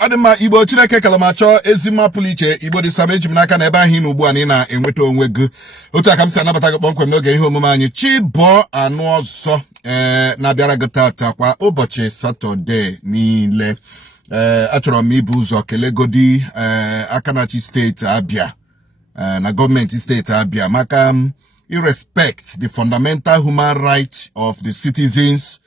Adema Igbo Chineke kalamacho ezima puliche Igbo di sameji mnaka na ebe ahi n'ugbu a na enweta onwe gị. Otu aka m si anabata gị kpọmkwem n'oge ihe omume anyị Chibo anụ ọzọ na-abịara gị tata kwa ụbọchị Satọde niile. Achọrọ m ibu ụzọ kelegodi aka na-achị steeti Abia na gọọmenti steeti Abia maka irrespect the fundamental human right of the citizens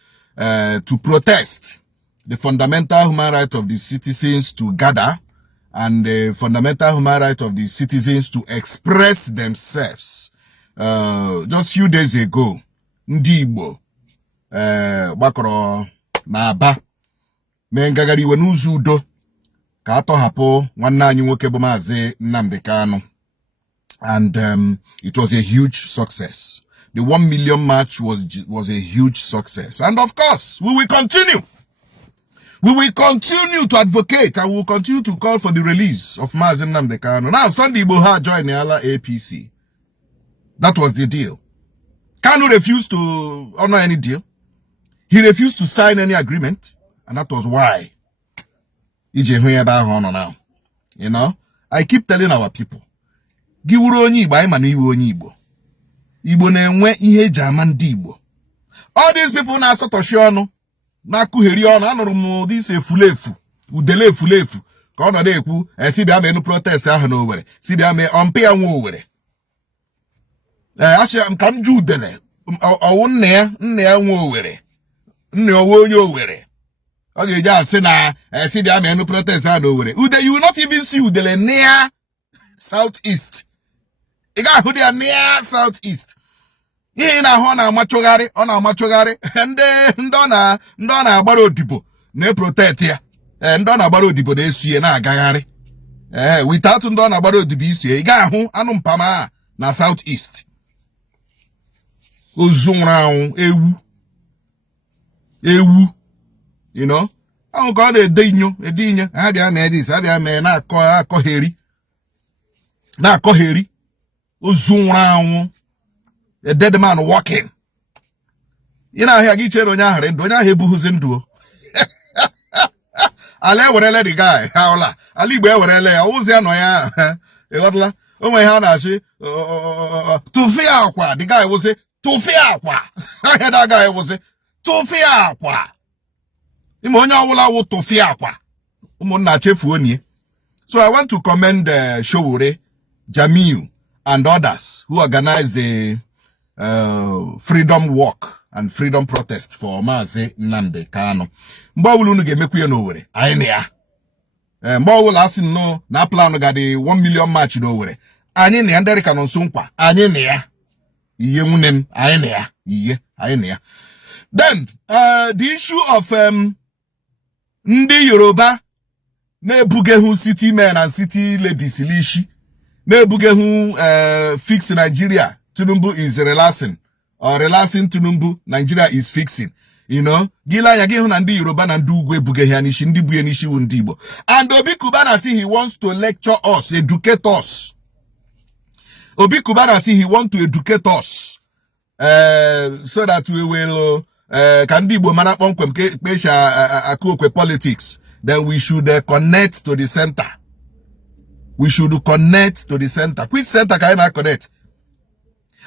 to protest. The fundamental human right of the citizens to gather and the fundamental human right of the citizens to express themselves. Just few days ago, ndị Igbo gbakọrọ na Aba mee ngagharị iwe n'ụzọ udo ka atọhapụ nwanne anyị nwoke bụ Maazị Nnamdi Kanu. And it was a huge success. The 1 million march was a huge success. And of course, we will continue. We will continue to advocate and we will continue to call for the release of Maazị Nnamdi Kanu. Now, Sunday Igboha joined the Ala APC. That was the deal. Kanu refused to honor any deal. He refused to sign any agreement. And that was why. Now, you know, I keep telling our people, Giwuru onye Igbo, anyị mana iwe onye Igbo. Igbo na-enwe ihe eji ama ndị Igbo. All these people na-asọtọshi ọnụ. Na-akụgheri ọnụ, anụrụ m this efulefu, udele efulefu, ka ọ nọ na-ekwu, si bịa mee protest ahụ n'Owerri, si bịa mee ọmpe ya nwa Owerri. Asị m ka m ju udele, ọwụ nne ya nwa Owerri, nne ọwụ onye Owerri. Ọ ga-eji asị na si bịa mee protest ahụ n'Owerri. You will not even see udele near Southeast. Ị ga-ahụ dị ya near Southeast. Ihe na-ahụ ọ na-amachogharị ndị ọ na-agbara odibo na-protect ya. Ndị ọ na-agbara odibo na-esie na-agagharị. Without ndị ọ na-agbara odibo isie, ị ga-ahụ anụ mpama na Southeast. Ozu nwụrụ anwụ, ewu, you know? Ahụ ka ọ na-ede inyo, ha bịa mee this, ha bịa mee na-akọgheri. Ozu nwụrụ anwụ. A dead man walking. You know, here get on your head, don't you have who's into? I'll let the guy. Howla. I'll leave where I was there. No, yeah. Oh, my hand, I say, to fear aqua. The guy was say, to fear aqua. I had that guy was say, to fear aqua. Imonya will to fear aqua. So I want to commend Showore, Jamil, and others who organized the freedom walk and freedom protest for Maazị Nnamdi Kanu. Mbawulu unu ga-emekwu ya n'Owerri, anyị na ya. Mbawulu asị no na plan ga the 1 million march n'Owerri. Anyị na ya ndị ka nọ nso nkwa, anyị na ya. Iye nwune m, anyị na ya. Iye, anyị na ya. Then, the issue of ndị Yoruba na-ebugehu city men and city ladies ilishi, na-ebugehu fix Nigeria. Tinubu is relaxing. Or relaxing Tinubu, Nigeria is fixing. You know? Gila ya gehu na ndi Yoruba na ndu ugwe buge ya nishi, ndi buye nishi undibo. And Obi Kubana see he wants to lecture us, educate us. Obi Kubana see he wants to educate us. So that we will, kandibo manapon kwemkesha akukwe politics. Then we should connect to the center. We should connect to the center. Which center can I connect?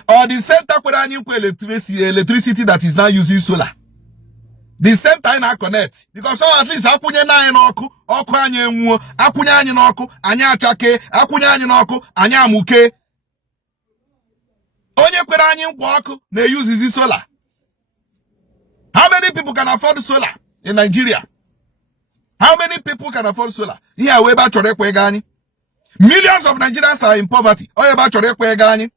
Or the center where electricity that is now using solar. The center in our connect. Because so at least akunye na inoku, oku anye nwo, akunye anye noku, anya achake, akunye anye noku, anya amuke. Onye kwere anye nkwa oku na use this solar. How many people can afford solar in Nigeria? How many people can afford solar? Here we ba chore kwe gani. Millions of Nigerians are in poverty. Oye ba chore kwe gani.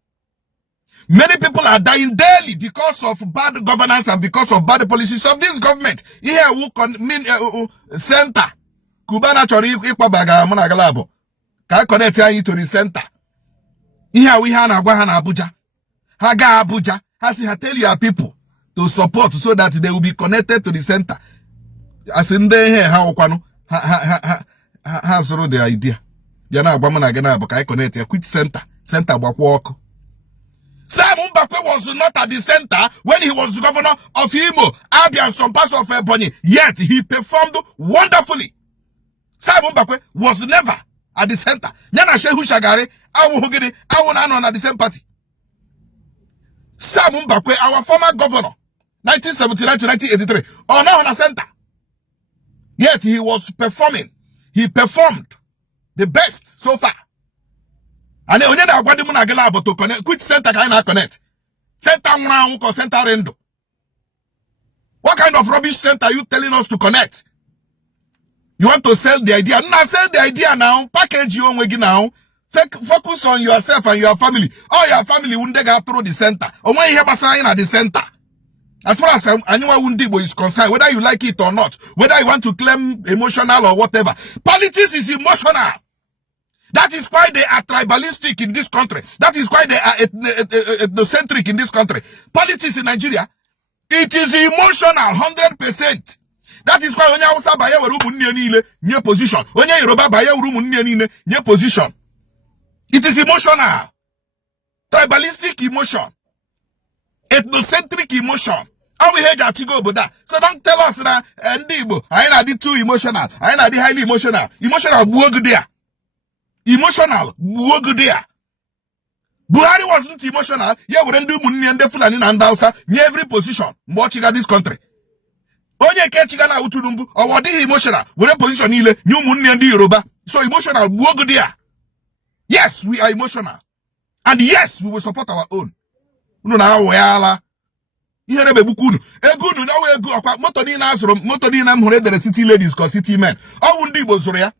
Many people are dying daily because of bad governance and because of bad policies of this government. Here we center. Kubana chori ikwa baga muna galabo. Ka connect you to the center. Here we have Abuja. Haga Abuja. Has he tell your people to support so that they will be connected to the center. As in there here how kwano ha zoro the idea. Yana agwamuna gana abuka connect a quick center. Center walk. Sam Mbakwe was not at the center when he was governor of Imo, Abia, and some parts of Ebonyi. Yet he performed wonderfully. Sam Mbakwe was never at the center. Nyana Shehu Shagari, Awu Hugini, Awu Nano at the same party. Sam Mbakwe, our former governor, 1979 to 1983, now on a center. Yet he was performing. He performed the best so far. And onye da agwadi mu na gela to connect. Which center can I connect? Center muna ko center rendo. What kind of rubbish center are you telling us to connect? You want to sell the idea? Now sell the idea now. Package your own way now. Focus on yourself and your family. All your family won't go through the center. Or when you have a sign at the center. As far as anyone is concerned, whether you like it or not, whether you want to claim emotional or whatever, politics is emotional. That is why they are tribalistic in this country. That is why they are ethnocentric in this country. Politics in Nigeria, it is emotional, 100%. That is why when you say buy your position, when you Yoruba buy your position, it is emotional, tribalistic emotion, ethnocentric emotion. How we heard that go that. So don't tell us that I ain't too emotional. I ain't highly emotional. Emotional work there. Emotional work there. Buhari wasn't emotional. Yeah, we don't do money and the Fulani and Hausa near every position. Watching at this country. Onye Kechigana Utunumbu or what is emotional? We don't position ile new money and the Yoruba. So emotional work there. Yes, we are emotional. And yes, we will support our own. No na we ala. Here be bukunu. Egunu na we egu akwa moto ni na asoro moto ni na mhore the city ladies ko city men. Owu ndi Igbo soro ya.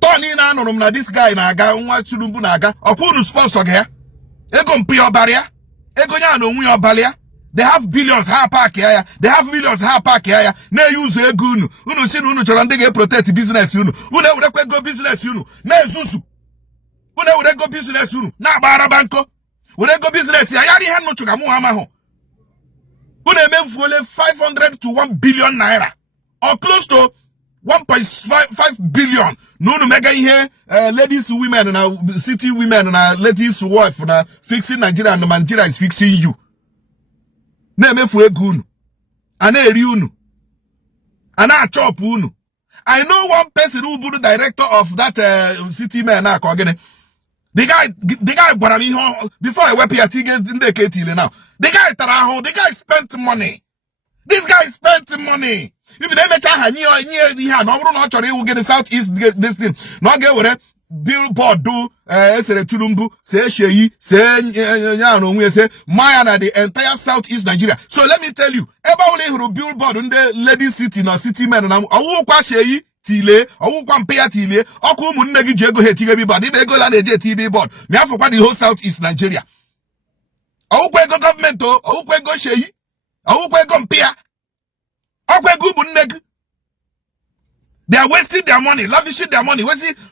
Tony na anụrụ m na this guy na-aga nwa Tinubu na-aga ọkwa unu sponsor gị ya ego mpi ọbara ya ego nya na onwe ya ọbara ya they have billions ha park ya they have millions ha park ya na-use ego unu si na unu chọrọ ndị ga-protect business unu ewerekwa ego business unu na-ezuzu unu ewere ego business unu na-agbara banko were ego business ya yari ihe nnụchụ ga mụ amahụ unu emefuole 500 to 1 billion naira or close to 1.5 billion. No mega here, ladies, women, and city women, and ladies' wife, and fixing Nigeria, and Nigeria is fixing you. Name for a goon. And a riunu. And a chop unu. I know one person who be the director of that city man. The guy, before I went here, in the KT now. The guy spent money. This guy spent money. If they make a no get the southeast this thing. No get with billboard do Tinubu say Sheyi say Maya the entire southeast Nigeria. So let me tell you, every billboard in the lady city no city men na owu kwa Sheyi tile owu kwa Mpeya tile oku umunne gi jego he tile billboard ibe go la de TV board me afọ the whole southeast Nigeria. Owu kwa go government o owu kwa go Sheyi owu kwa go Mpeya. They are wasting their money, lavishing their money. To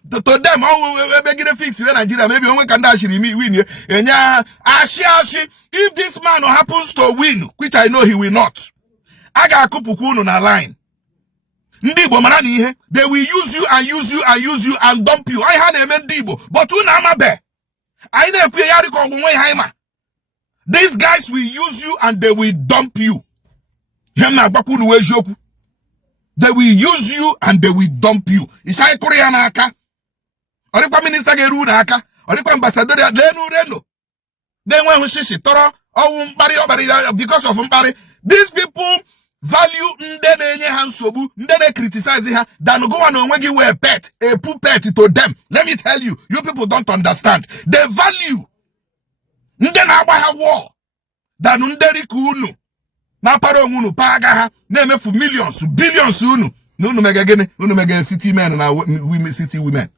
them, we're begging to fix in Nigeria. Maybe one can actually win. If this man happens to win, which I know he will not, I got a couple on a line. They will use you and use you and use you and dump you. I had a man Dibo, but who namabe? I know these guys will use you and they will dump you. They will use you and they will dump you. Isai Korea na aka. Orikwa minister geru na aka. Orikwa ambassador ya lenu. Then when shishi toro because of mbari. These people value ndene nye hansobu, ndene criticize her than go on when you a pet, a poor pet to them. Let me tell you, you people don't understand. They value ndene abaha war than nderi kunu. Na paro unu paga ha na for millions billions unu mega city men na women city women.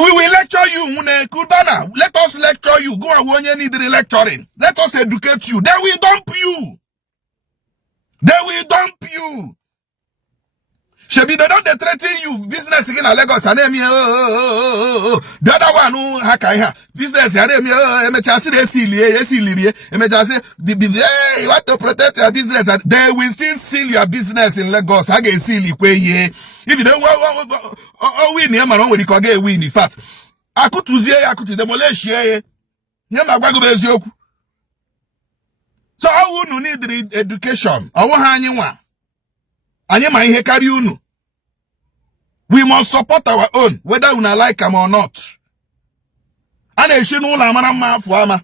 We will lecture you Kudana. Let us lecture you. Go and when need the lecturing. Let us educate you. They will dump you. Shebi they don't threaten you business in Lagos and the other one who haka business emechasi you want to protect your business and they will still seal your business in Lagos. If you don't win man when win in fact I could demolish so I wouldn't need education. I want Anye ma ihe karị unu. We must support our own, whether we like them or not. And a shinula amanama fuama.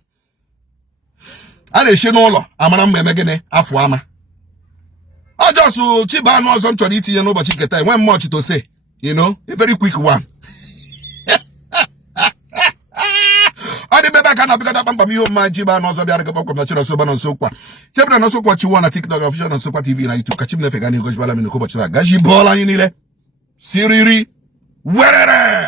And a shinola amanam megane afuama. I just chiba no some to eat, you know, but you get time. One much to say, you know, a very quick one. I the baby can because I'm from you, my chiba no so be able to come to so ban on so kwa. Chebra no so kwa chiwana TikTok official on so kwa TV na YouTube. Kachim ne fegani go jbala mi no ko bachila. Gaji bola yinile. Siriri. Werere.